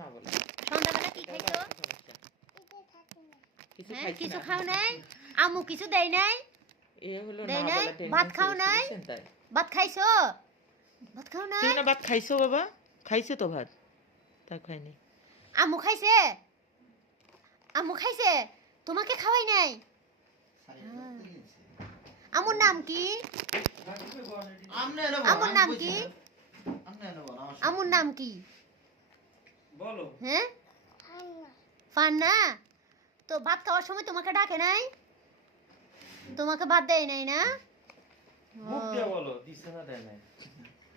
না বলো। সন্ধ্যাবেলা কি খাইছো? হ্যাঁ, কিছু খাও নাই? আম্মু কিছু দেয় নাই? এ হলো না দেয় নাই? বলা ভাত টেন্ডেন্সি খাও বেশি, নাই? বুঝছেন তাই? ভাত খাইছো? ভাত খাও নাই? তুমি না ভাত খাইছো বাবা? খাইছে তো ভাত। তা খাইনি। আম্মু খাইছে? আম্মু খাইছে? তোমাকে খাওয়াই নাই? আম্মুর নাম কি? আম্মুর নাম কি? আম্মুর নাম কি? বলো। হ্যাঁ? ফান্না। তো ভাত খাওয়ার সময় তোমাকে ডাকে নাই? তোমাকে ভাত দেয় নাই না? মুখ দিয়ে বলো, দিছে না দেয় নাই।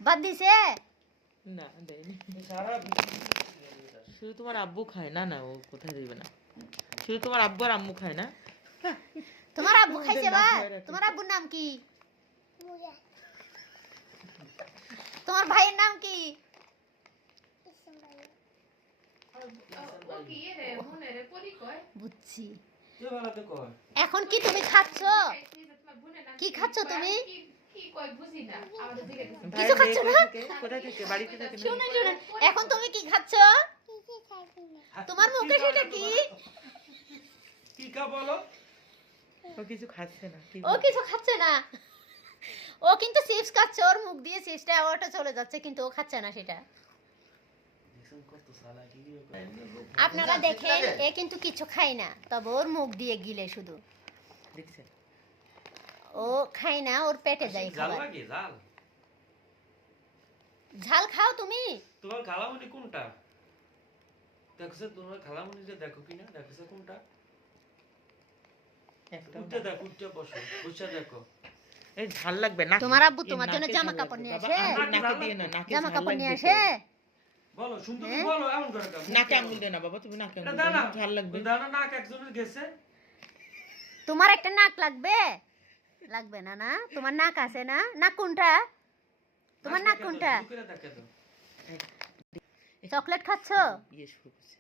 ভাত দিছে? না দেয়নি। সারা শুধু তোমার আব্বু খায় না, না ও কোথায় দিবে না। শুধু তোমার আব্বু আর আম্মু খায় না। তোমার আব্বু খাইছে ভাত? তোমার আব্বুর নাম কি? তোমার ভাইয়ের নাম কি? বুঝছি। এখন কি তুমি খাচ্ছ? কি খাচ্ছ তুমি? কিছু খাচ্ছ না? কোথায় থেকে? বাড়িতে থাকে না? শুনুন শুনুন, এখন তুমি কি খাচ্ছ? তোমার মুখে সেটা কি? কি কা বলো? ও কিছু খাচ্ছে না। কি ও কিছু খাচ্ছে না। ও কিন্তু চিপস খাচ্ছে, ওর মুখ দিয়ে চিপসটা ওটা চলে যাচ্ছে, কিন্তু ও খাচ্ছে না সেটা। আপনারা দেখেন, এ কিন্তু কিছু খায় না, তবে ওর মুখ দিয়ে গিলে শুধু। দেখছে? ও খায় না, ওর পেটে যায় জাল খাবার। লাগে জাল। ঝাল খাও তুমি? তোমার খালামণি কোনটা? দেখছো তোমার খালামণিটা দেখো কিনা, দেখছো কোনটা? একটা উঠতে দেখো, উঠতে বসো, বসে দেখো। এই ঝাল লাগবে না। তোমার আব্বু তোমার জন্য জামা কাপড় নিয়ে আসে? নাকে দিয়ে না, নাকে জামা ঝাল কাপড় নিয়ে লাগবে আসে? তো। বলো, শুনতে তো বলো, এমন করে কেন? নাকে আঙুল দে না বাবা, তুমি নাকে এটা আঙুল দাও দাও না, না, ঝাল লাগবে। দাও না, নাক একজনের গেছে। তোমার একটা নাক লাগবে? লাগবে না না? তোমার নাক আছে না? নাক কোনটা? তোমার নাক কোনটা? করে দেখে দাও। চকলেট খাচ্ছ? ইয়ে শুরু করছে।